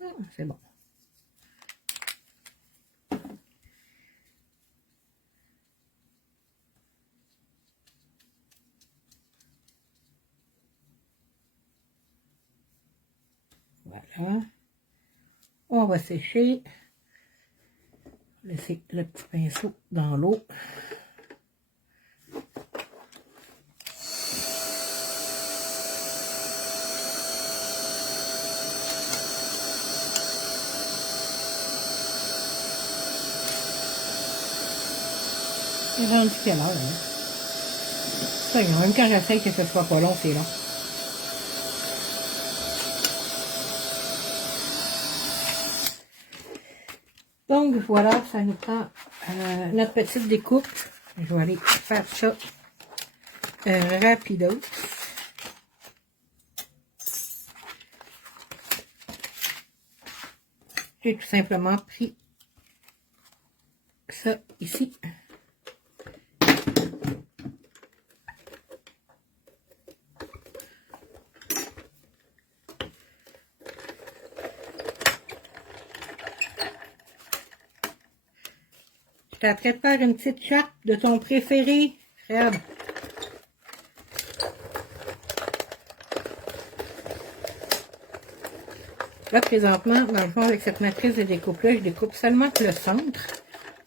Ah, c'est bon. Voilà. On va sécher. Laisser le petit pinceau dans l'eau. Il est rendu quelle heure, hein? Ça, même quand j'essaie que ce soit pas long, c'est long. Donc voilà, ça nous prend notre petite découpe. Je vais aller faire ça rapido. J'ai tout simplement pris ça ici. Je suis en train de faire une petite chape de ton préféré, Fred. Là, présentement, dans le fond, avec cette matrice de découpe-là, je découpe seulement le centre,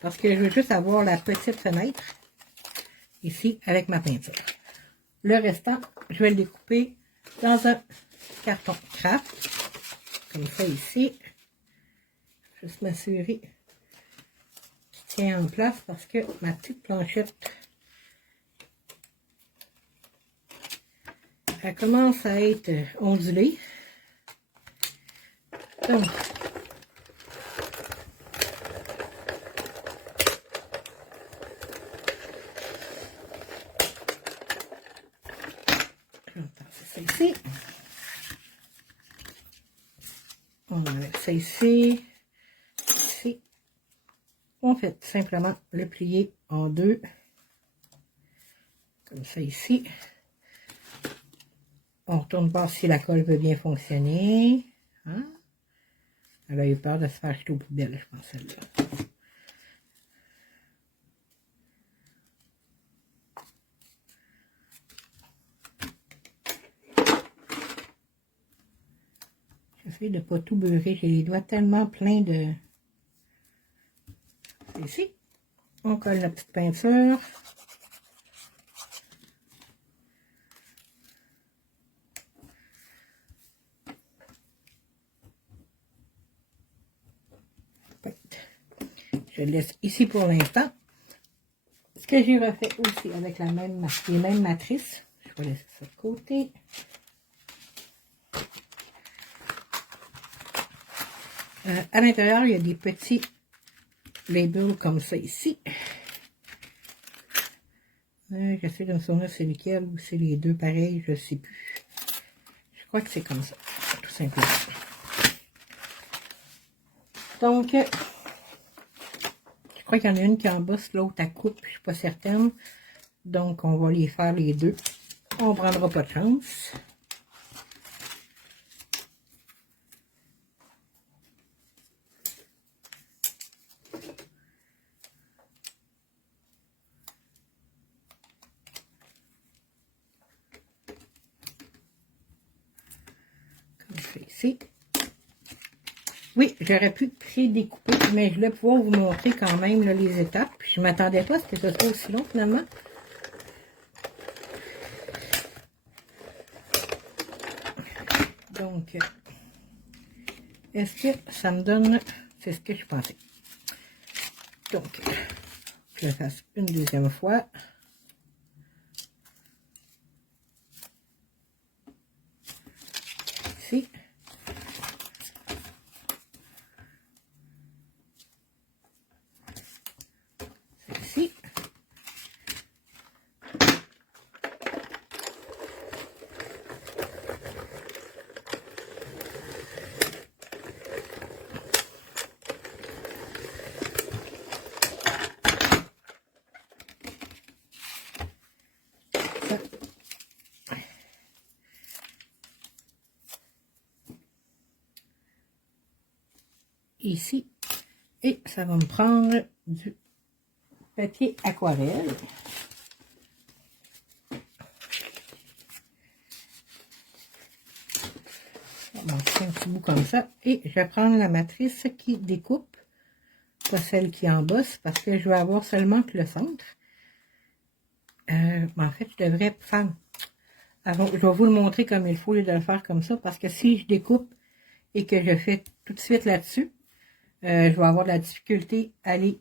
parce que je veux juste avoir la petite fenêtre, ici, avec ma peinture. Le restant, je vais le découper dans un carton craft, comme ça ici. Juste m'assurer qu'il tient en place, parce que ma petite planchette, elle commence à être ondulée. Donc, ça ici. On va mettre ça ici. Ici. On fait simplement le plier en deux. Comme ça ici. On retourne voir si la colle veut bien fonctionner. Hein? Elle a eu peur de se faire jeter aux poubelles, je pense, celle-là. J'essaie de ne pas tout beurrer. J'ai les doigts tellement pleins de... C'est ici. On colle la petite peinture. Je le laisse ici pour l'instant. Ce que j'ai refait aussi avec les mêmes matrices. Je vais laisser ça de côté. À l'intérieur, il y a des petits labels comme ça ici. J'essaie de me souvenir c'est lequel ou c'est les deux pareils, je ne sais plus. Je crois que c'est comme ça, tout simplement. Donc, je crois qu'il y en a une qui embosse, l'autre à coupe, je ne suis pas certaine. Donc, on va les faire les deux. On ne prendra pas de chance. Comme je fais ici. Oui, j'aurais pu pré-découper, mais je voulais pouvoir vous montrer quand même là, les étapes. Puis je ne m'attendais pas à ce que ce soit aussi long finalement. Donc, est-ce que ça me donne... C'est ce que je pensais. Donc, je le fasse une deuxième fois. Ici. Ici. Ici, et ça va me prendre du papier aquarelle. On fait un petit bout comme ça, et je vais prendre la matrice qui découpe, pas celle qui embosse, parce que je vais avoir seulement que le centre. En fait, je devrais faire... Alors, je vais vous le montrer comme il faut, au lieu de le faire comme ça, parce que si je découpe et que je fais tout de suite là-dessus, je vais avoir de la difficulté à les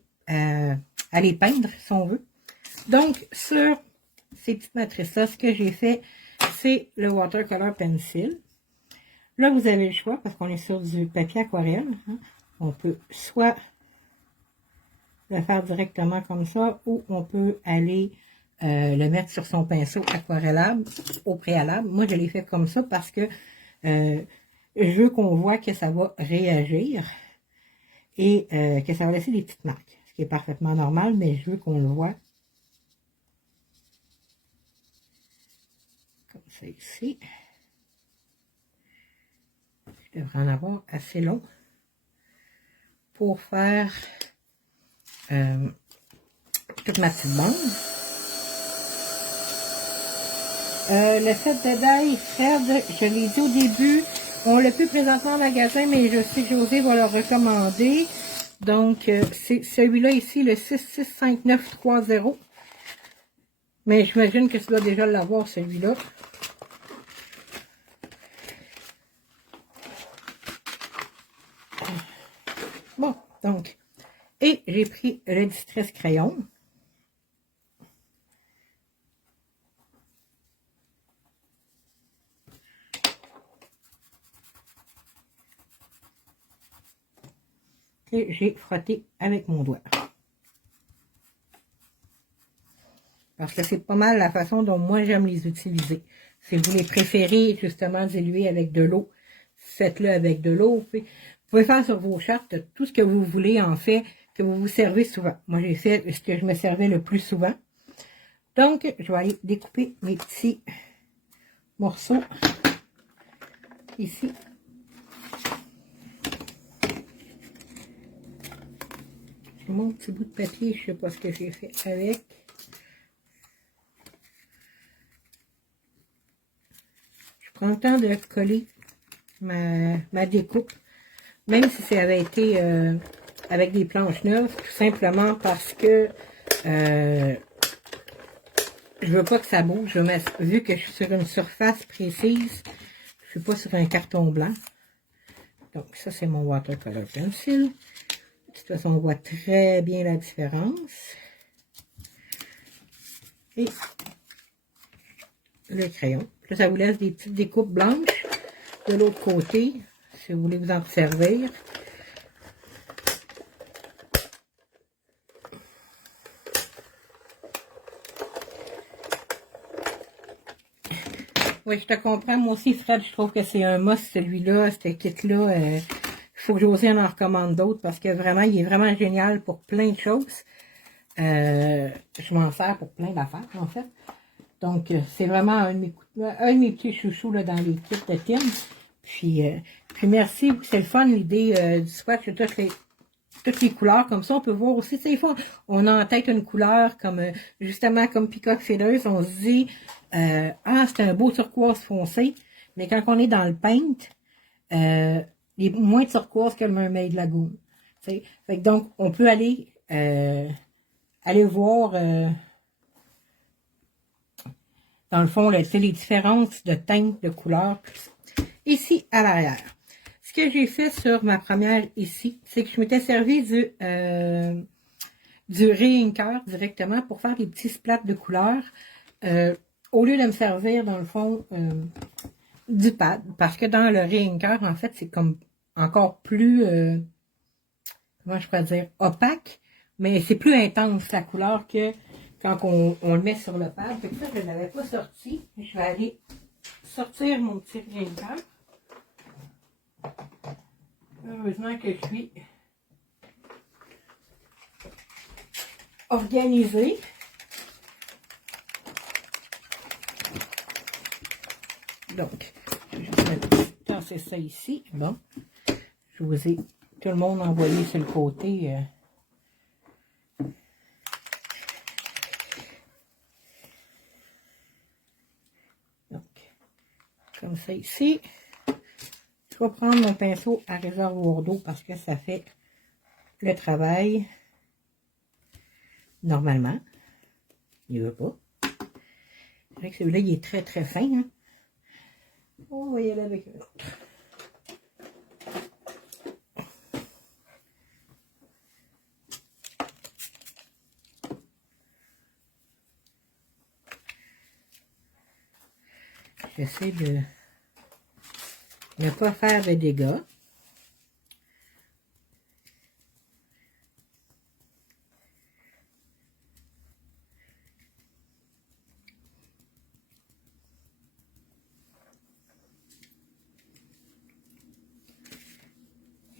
peindre, si on veut. Donc, sur ces petites matrices-là, ce que j'ai fait, c'est le Watercolor Pencil. Là, vous avez le choix, parce qu'on est sur du papier aquarelle. Hein. On peut soit le faire directement comme ça, ou on peut aller le mettre sur son pinceau aquarellable au préalable. Moi, je l'ai fait comme ça parce que je veux qu'on voit que ça va réagir. Et que ça va laisser des petites marques, ce qui est parfaitement normal, mais je veux qu'on le voit. Comme ça ici. Je devrais en avoir assez long pour faire toute ma petite bande. Le set de die Fred, je l'ai dit au début, on l'a plus présentement en magasin, mais je sais que José va le recommander. Donc, c'est celui-là ici, le 665930. Mais j'imagine que tu dois déjà l'avoir, celui-là. Bon, donc, et j'ai pris le Distress Crayon. Et j'ai frotté avec mon doigt. Parce que c'est pas mal la façon dont moi j'aime les utiliser. Si vous les préférez justement diluer avec de l'eau, faites-le avec de l'eau. Vous pouvez faire sur vos chartes tout ce que vous voulez en fait, que vous vous servez souvent. Moi j'ai fait ce que je me servais le plus souvent. Donc je vais aller découper mes petits morceaux ici. J'ai mon petit bout de papier, je sais pas ce que j'ai fait avec. Je prends le temps de coller ma découpe, même si ça avait été avec des planches neuves, tout simplement parce que je veux pas que ça bouge. Vu que je suis sur une surface précise, je suis pas sur un carton blanc. Donc ça c'est mon watercolor pencil. De toute façon, on voit très bien la différence. Et le crayon. Là, ça vous laisse des petites découpes blanches de l'autre côté, si vous voulez vous en servir. Oui, je te comprends. Moi aussi, Fred, je trouve que c'est un must, celui-là, ce kit-là. Il faut que Josiane en recommande d'autres parce que vraiment, il est vraiment génial pour plein de choses. Je m'en sers pour plein d'affaires, en fait. Donc, c'est vraiment un de mes petits chouchous là, dans les kits de Tim. Puis merci, c'est le fun, l'idée du swatch de toutes les couleurs. Comme ça, on peut voir aussi, tu sais, des fois, on a en tête une couleur comme, justement, comme Peacock Feathers, on se dit, ah, c'est un beau turquoise foncé. Mais quand on est dans le paint, il est moins turquoise que le Mermaid Lagoon. Fait que donc, on peut aller voir... dans le fond, là, les différences de teintes, de couleurs. Ici, à l'arrière. Ce que j'ai fait sur ma première ici, c'est que je m'étais servi du réinker directement pour faire des petits splats de couleurs. Au lieu de me servir, dans le fond, du pad. Parce que dans le réinker, en fait, c'est comme encore plus, comment je pourrais dire, opaque. Mais c'est plus intense la couleur que quand on le met sur le pad. Fait que ça, je ne l'avais pas sorti. Je vais aller sortir mon petit réinker. Heureusement que je suis organisée. Donc, je vais juste tasser ça ici. Bon, je vous ai tout le monde envoyé sur le côté. Donc, comme ça ici. Je vais prendre mon pinceau à réservoir d'eau parce que ça fait le travail normalement. Il ne veut pas. C'est vrai que celui-là, il est très très fin. Hein? On va y aller avec un autre. J'essaie de ne pas faire de dégâts.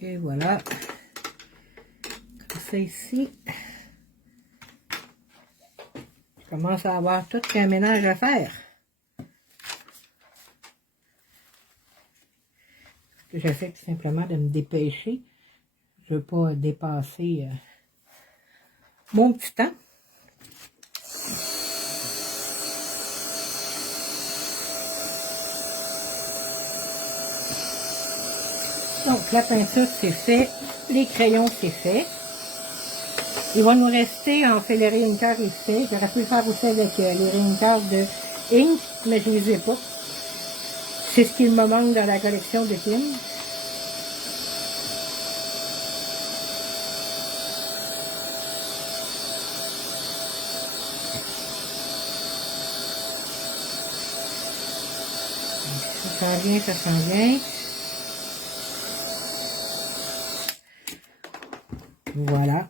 Et voilà. Comme ça ici. Je commence à avoir tout un ménage à faire. J'essaie tout simplement de me dépêcher. Je ne veux pas dépasser mon petit temps. Donc, la peinture, c'est fait. Les crayons, c'est fait. Il va nous rester, en fait, les réinkers est fait. J'aurais pu le faire aussi avec les réinkers de Ink, mais je ne les ai pas. C'est ce qu'il me manque dans la collection de Kim. Ça sent bien, ça sent bien. Voilà.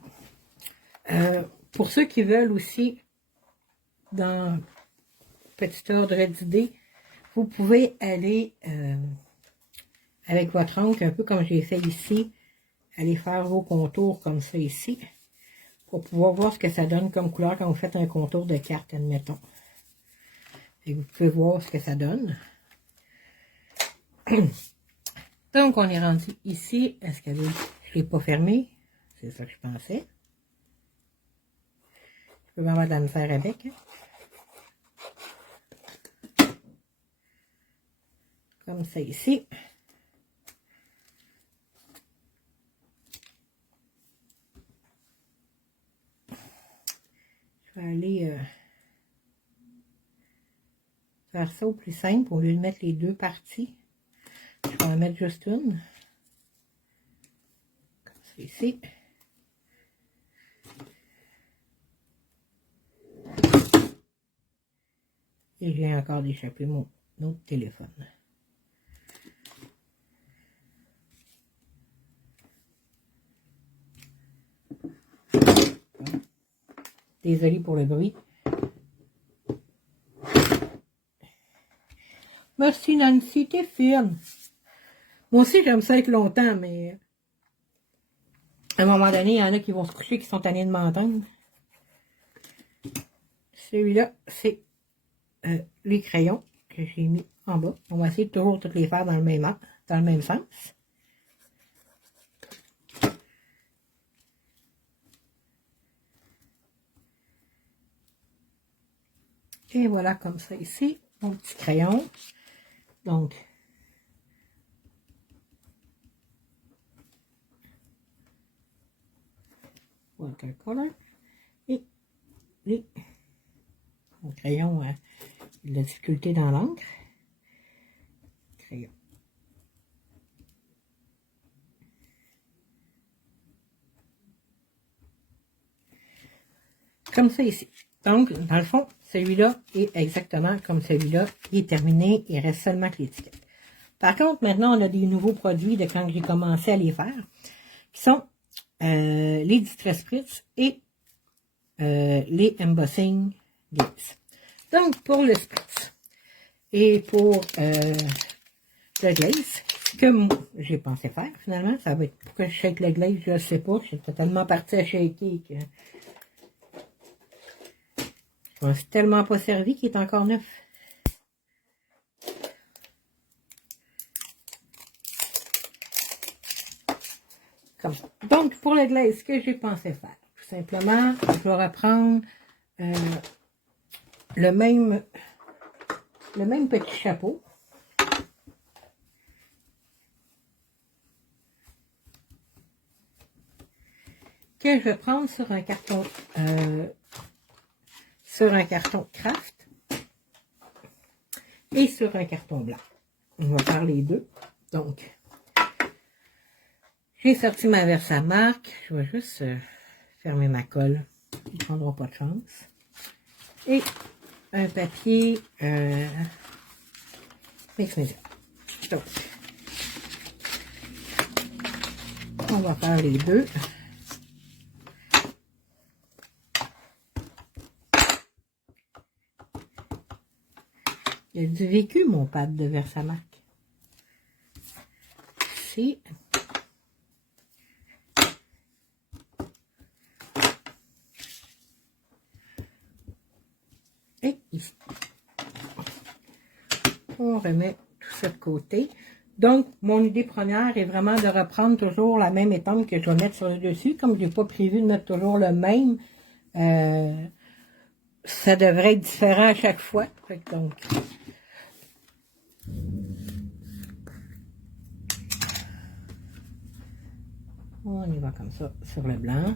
Pour ceux qui veulent aussi, dans petit ordre d'idée, vous pouvez aller avec votre oncle, un peu comme j'ai fait ici, aller faire vos contours comme ça ici, pour pouvoir voir ce que ça donne comme couleur quand vous faites un contour de carte, admettons. Et vous pouvez voir ce que ça donne. Donc, on est rendu ici. Est-ce que je ne l'ai pas fermé? C'est ça que je pensais. peux avoir de la misère avec. Hein? Comme ça ici. Je vais aller faire ça au plus simple, au lieu de mettre les deux parties. Je vais en mettre juste une. Comme ça ici. Et je viens encore d'échapper mon autre téléphone. Désolée pour le bruit. Merci Nancy, t'es fine. Moi aussi, j'aime ça être longtemps, mais à un moment donné, il y en a qui vont se coucher, qui sont tannés de m'entendre. Celui-là, c'est les crayons que j'ai mis en bas. On va essayer de toujours toutes les faire dans le même sens. Et voilà comme ça ici, mon petit crayon. Donc, watercolor. Et mon crayon, il a de la difficulté dans l'encre. Crayon. Comme ça ici. Donc, dans le fond, celui-là est exactement comme celui-là. Il est terminé. Il reste seulement que l'étiquette. Par contre, maintenant, on a des nouveaux produits de quand j'ai commencé à les faire, qui sont les Distress Spritz et les Embossing Glaze. Donc, pour le Spritz et pour le glaze, que j'ai pensé faire finalement, ça va être pourquoi je shake le glaze, je ne sais pas, je suis totalement partie à shaker que je m'en suis tellement pas servi qu'il est encore neuf. Comme ça. Donc, pour le glaze, ce que j'ai pensé faire, tout simplement, je vais reprendre le même petit chapeau. Que je vais prendre sur un carton craft et sur un carton blanc. On va faire les deux. Donc, j'ai sorti ma Versamark. Je vais juste fermer ma colle. Il ne prendra pas de chance. Et un papier mix média. Donc, on va faire les deux. Il a du vécu, mon pad de Versamark. Ici. Et ici. On remet tout ça de côté. Donc, mon idée première est vraiment de reprendre toujours la même étampe que je vais mettre sur le dessus. Comme je n'ai pas prévu de mettre toujours le même, ça devrait être différent à chaque fois. Donc, on y va comme ça sur le blanc.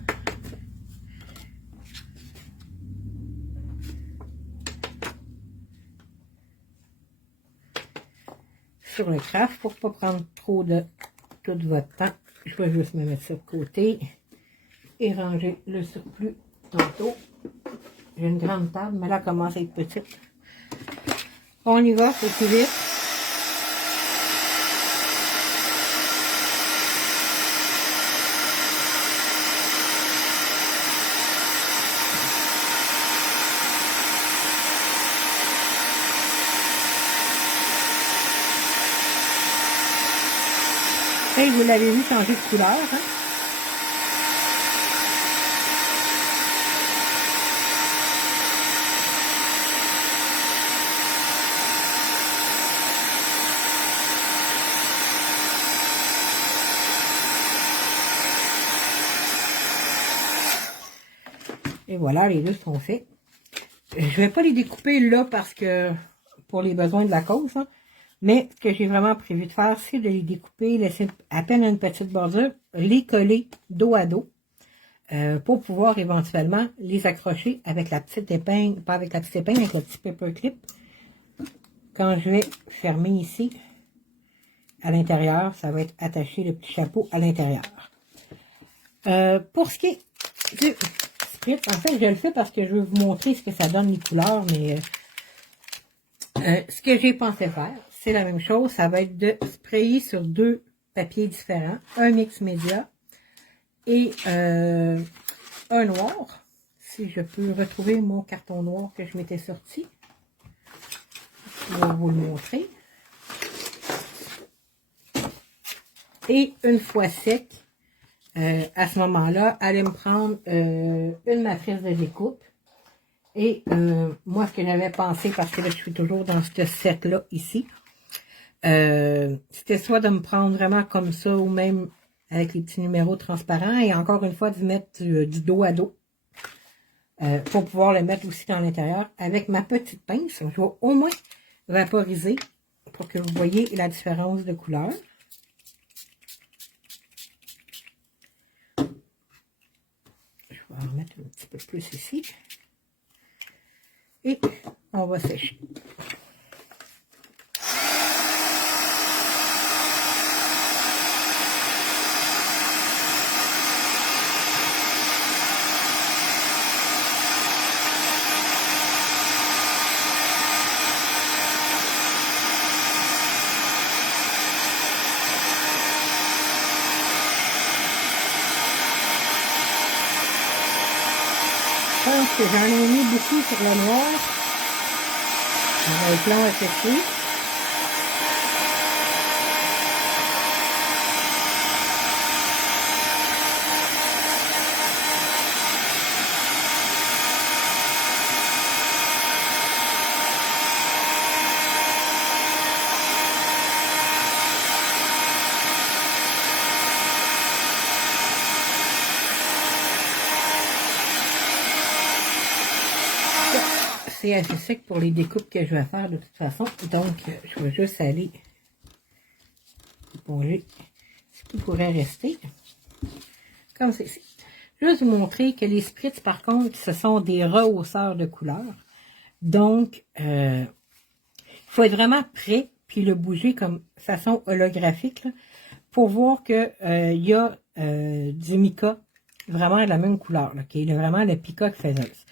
Sur le craft, pour ne pas prendre trop de tout votre temps, je vais juste me mettre ça de côté et ranger le surplus tantôt. J'ai une grande table, mais là, elle commence à être petite. On y va, c'est plus vite. Et vous l'avez vu changer de couleur, hein? Et voilà, les deux sont faits. Je ne vais pas les découper là parce que pour les besoins de la cause, hein, mais ce que j'ai vraiment prévu de faire, c'est de les découper, laisser à peine une petite bordure, les coller dos à dos pour pouvoir éventuellement les accrocher avec la petite épingle, pas avec la petite épingle, avec le petit paperclip. Quand je vais fermer ici, à l'intérieur, ça va être attaché le petit chapeau à l'intérieur. Pour ce qui est du spritz, en fait, je le fais parce que je veux vous montrer ce que ça donne les couleurs, mais ce que j'ai pensé faire, c'est la même chose. Ça va être de sprayer sur deux papiers différents, un mix média et un noir. Si je peux retrouver mon carton noir que je m'étais sorti, je vais vous le montrer. Et une fois sec, à ce moment-là, allez me prendre une matrice de découpe. Et moi, ce que j'avais pensé, parce que là, je suis toujours dans ce set-là, ici, c'était soit de me prendre vraiment comme ça, ou même avec les petits numéros transparents, et encore une fois, de mettre du dos à dos, pour pouvoir le mettre aussi dans l'intérieur, avec ma petite pince. Je vais au moins vaporiser, pour que vous voyez la différence de couleur. Je vais en mettre un petit peu plus ici. Et on va sécher. Je pense que j'en ai mis beaucoup sur le noir. On va être long à sécher. C'est assez sec pour les découpes que je vais faire de toute façon. Donc, je vais juste aller éponger ce qui pourrait rester. Comme ceci. Juste vous montrer que les spritz, par contre, ce sont des rehausseurs de couleur. Donc, il faut être vraiment prêt, puis le bouger comme façon holographique, là, pour voir que y a du mica vraiment de la même couleur, là, qui est vraiment le peacock feathers.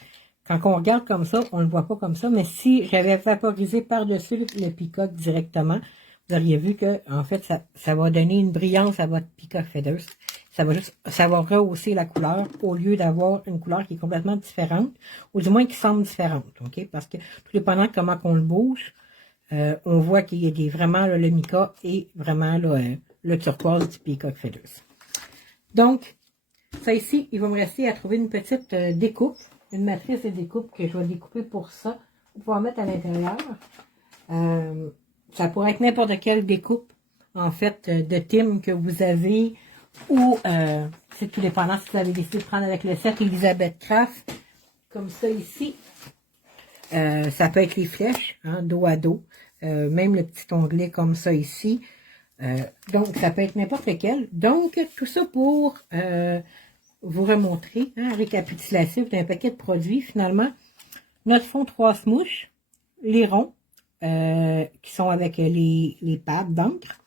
Quand on regarde comme ça, on ne le voit pas comme ça, mais si j'avais vaporisé par-dessus le peacock directement, vous auriez vu que, en fait, ça va donner une brillance à votre peacock feathers. Ça va rehausser la couleur au lieu d'avoir une couleur qui est complètement différente, ou du moins qui semble différente, ok? Parce que tout dépendant de comment on le bouge, on voit qu'il y a vraiment là, le mica et vraiment là, le turquoise du peacock feathers. Donc, ça ici, il va me rester à trouver une petite découpe, une matrice de découpe que je vais découper pour ça, pour pouvoir mettre à l'intérieur. Ça pourrait être n'importe quelle découpe, en fait, de thème que vous avez, ou c'est tout dépendant si vous avez décidé de prendre avec le set Elizabeth Craft, comme ça ici. Ça peut être les flèches, hein, dos à dos, même le petit onglet comme ça ici. Donc, ça peut être n'importe lequel. Donc, tout ça pour vous remontrer, hein, récapitulatif d'un paquet de produits. Finalement, notre fond 3 smooches, les ronds, qui sont avec les pads d'encre,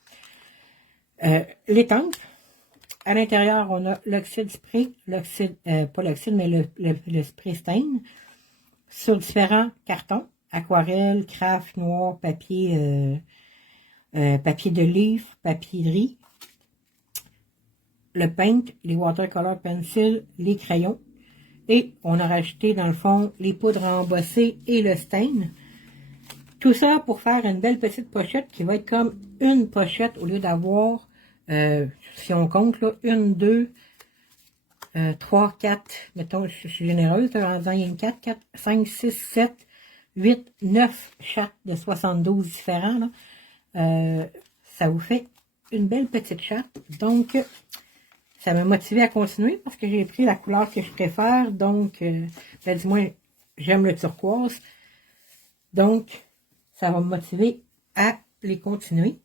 l'étanque. À l'intérieur, on a l'oxyde spray, pas l'oxyde, mais le spray stain, sur différents cartons, aquarelle, craft, noir, papier, papier de livre, papier de riz, le paint, les watercolor pencils, les crayons. Et on a rajouté dans le fond les poudres à embosser et le stain. Tout ça pour faire une belle petite pochette qui va être comme une pochette au lieu d'avoir, si on compte, là, 1, 2, 3, 4, mettons, je suis généreuse, en disant il y a une 4, 5, 6, 7, 8, 9 chattes de 72 différents. Là. Ça vous fait une belle petite chatte. Donc, ça m'a motivé à continuer parce que j'ai pris la couleur que je préfère. Donc, ben, du moins, j'aime le turquoise. Donc, ça va me motiver à les continuer.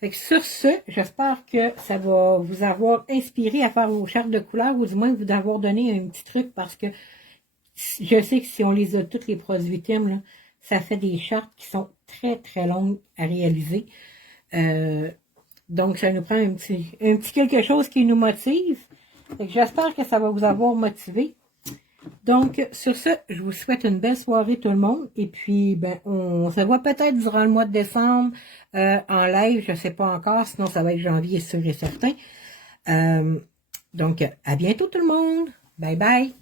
Fait que sur ce, j'espère que ça va vous avoir inspiré à faire vos chartes de couleurs ou du moins vous avoir donné un petit truc parce que je sais que si on les a tous les produits Tim, là, ça fait des chartes qui sont très très longues à réaliser. Donc, ça nous prend un petit quelque chose qui nous motive. J'espère que ça va vous avoir motivé. Donc, sur ce, je vous souhaite une belle soirée tout le monde. Et puis, ben, on se voit peut-être durant le mois de décembre en live. Je ne sais pas encore, sinon ça va être janvier sûr et certain. Donc, à bientôt tout le monde. Bye bye.